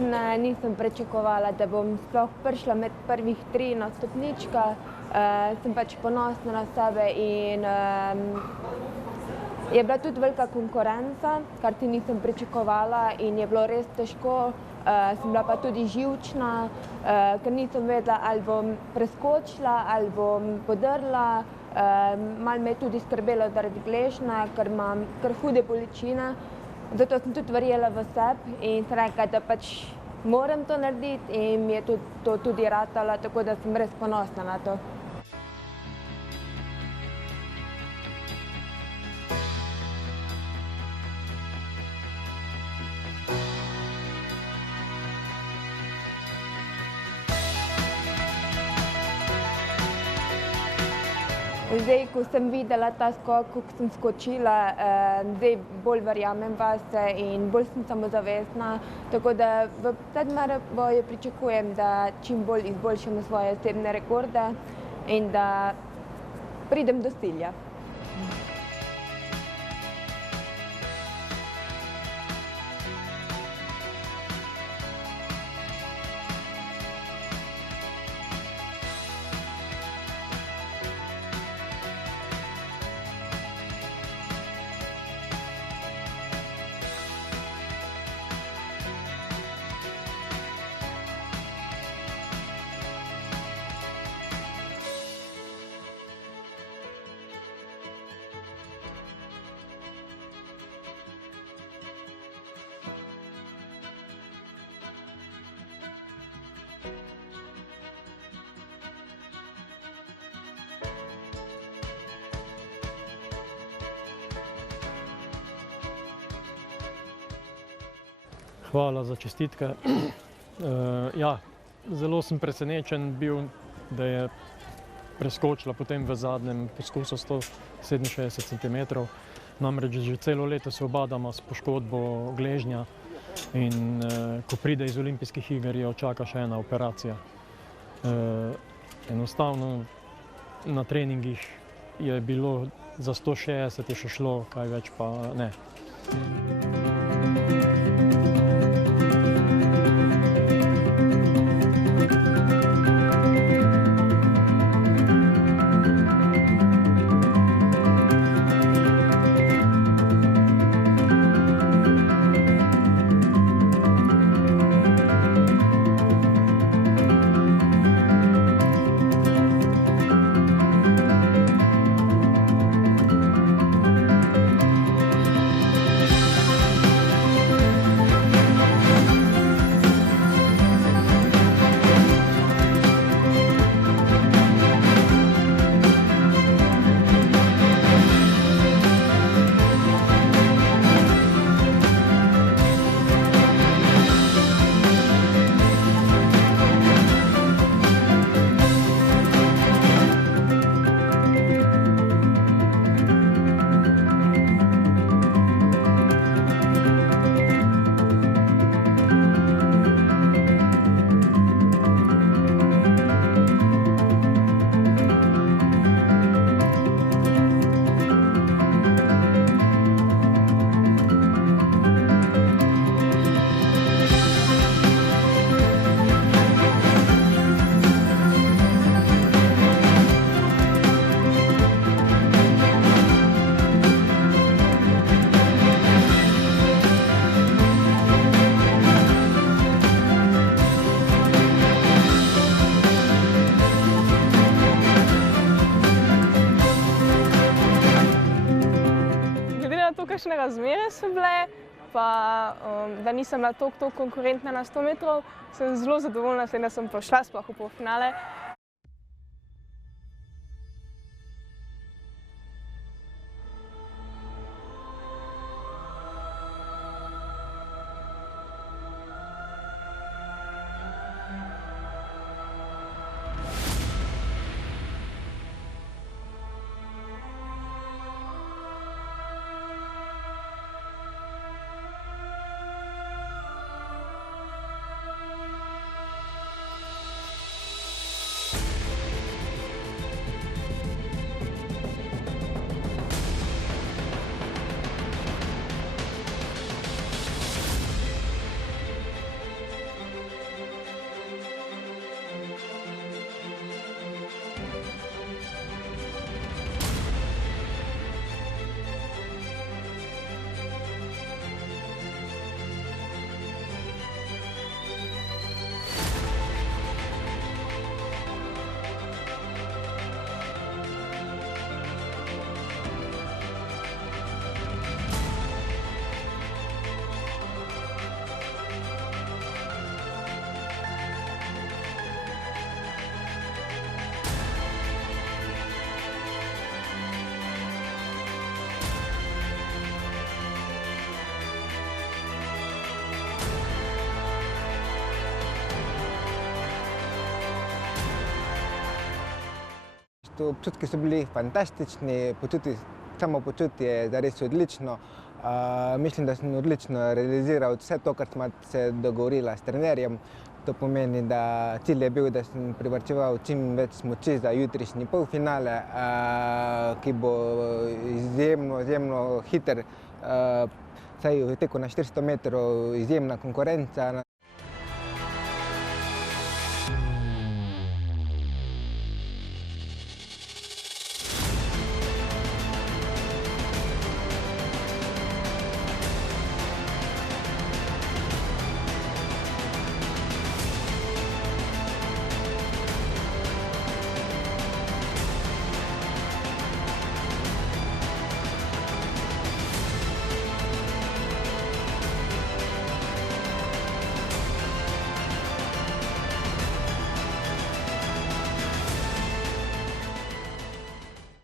Ne, nisem pričakovala, da bom sploh prišla med prvih 3 na stopničkah. Sem pač ponosna na sebe in je bila tudi velika konkurenca, kar si nisem pričakovala in je bilo res težko. Sem bila pa tudi živčna, ker nisem vedela, ali bom preskočila ali bom podrla. Malo me je tudi skrbelo zaradi gležnja, ker imam kar hude bolečine. Zato sem tudi verjela v sebe in sem rekla, da pač moram to narediti in mi je to tudi ratalo, tako da sem res ponosna na to. Zdaj, ko sem videla ta skok, ko sem skočila, zdaj bolj verjamem vase in bolj sem samozavestna, tako da v predmaratonju pričakujem, da čim bolj izboljšam svoje osebne rekorde in da pridem do cilja. Hvala za čestitke. Ja, zelo sem presenečen bil, da je preskočila potem v zadnjem poskusu 167 cm. Namreč že celo leto se ubadamo s poškodbo gležnja in ko pride iz olimpijskih iger, jo čaka še ena operacija. Enostavno na treningih je bilo za 160 je še šlo, kaj več pa ne. Kakšne razmere so bile, pa da nisem bila toliko konkurentna na 100 metrov, sem zelo zadovoljna, da sem prišla sploh v polfinale. bistvu občutki so bili fantastični, samopočutje je zares odlično. Mislim, da sem odlično realiziral vse to, kar smo se dogovorila s trenerjem. To pomeni, da cilj je bil, da sem privarčeval čim več smuči za jutrišnji polfinale, ki bo izjemno hiter. Saj v teku na 400 metrov izjemna konkurenca.